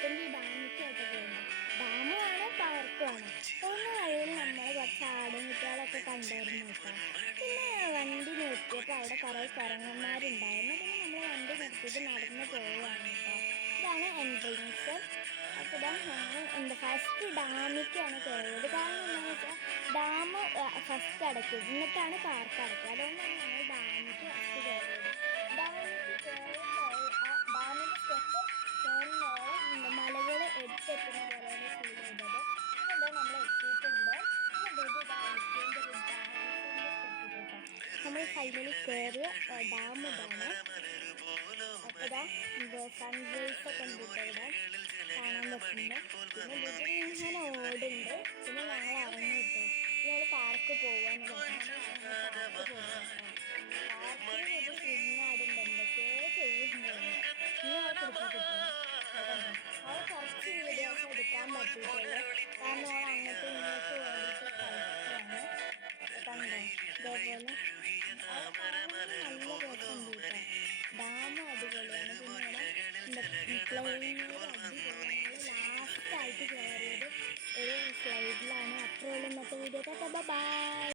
Second ഡാമിലേക്കായിട്ട് പോകുന്നത്. ഡാമുമാണ് പാർക്കുമാണ്. പോകുന്ന വഴിയിൽ നമ്മൾ കുറച്ച് ആടും കുട്ടികളൊക്കെ കണ്ടായിരുന്നു കേട്ടോ. പിന്നെ വണ്ടി നിർത്തിയപ്പോൾ അവിടെ കുറേ കുരങ്ങന്മാരുണ്ടായിരുന്നു. പിന്നെ നമ്മൾ വണ്ടി നിർത്തിയിട്ട് നടന്ന് പോവുകയാണ് കേട്ടോ. ഇതാണ് എൻട്രൻസ്. അപ്പോൾ ഇതാ ഞങ്ങൾ ഫസ്റ്റ് ഡാമിലേക്കാണ് കയറിയത്. കാരണം എന്താണെന്ന് വെച്ചാൽ ഡാം ഫസ്റ്റ് അടയ്ക്കും, എന്നിട്ടാണ് പാർക്ക് അടയ്ക്കുക. അതുകൊണ്ടാണ് ഞങ്ങൾ ഡാമിലേക്ക് ഫസ്റ്റ് കയറിയത്. ഡാമിലേക്ക് കയറുമ്പോൾ ഡാമിൻ്റെ സ്റ്റെപ്പ് കയറുന്നോളം മലകൾ എടുത്തെത്തുന്ന പോലെയാണ് ഫീൽ ചെയ്തത്. അതുകൊണ്ട് നമ്മൾ എത്തിയിട്ടുണ്ട്. നമ്മൾ ഫൈനലി കയറിയ ഡാം ഇതാണ്. അപ്പോൾ ഇതാ സൺറൈസ് ഒക്കെ ഉണ്ട് ഇവിടെ കാണാൻ പറ്റുന്നത്. പിന്നെ വീട്ടിൽ ഇങ്ങനെ ഓടുണ്ട്. പിന്നെ ഞങ്ങൾ ഇറങ്ങിട്ടോ, ഞങ്ങൾ പാർക്ക് പോവാന്ന് പറഞ്ഞു. പാർക്ക് പോകാം. പാർക്കിൽ ഒരു സിനിമാടുണ്ട്, എന്തൊക്കെയോ ചെയ്യുന്നുണ്ട്. ഇനി അവരെ പിടിച്ചാൽ കിട്ടും. അവൾ കുറച്ച് വീഡിയോസ് എടുക്കാൻ പറ്റിയിട്ടുള്ളൂ. കാരണം അവൾ അങ്ങോട്ടും ഇങ്ങോട്ടും ഓടിയിട്ട് കളിക്കുകയാണ്. കണ്ടോ ഇതേപോലെ നല്ല രസമുണ്ട് കേട്ടോ. ഡാം അടിപൊളിയാണ്. പിന്നെ പ്ലെയിനുകൾ അടിപൊളിയാണ്. ലാസ്റ്റായിട്ട് കയറിയത് ഒരു സ്ലൈഡിലാണ്. അത്രയുള്ള ഇന്നത്തെ വീഡിയോ. ബൈ.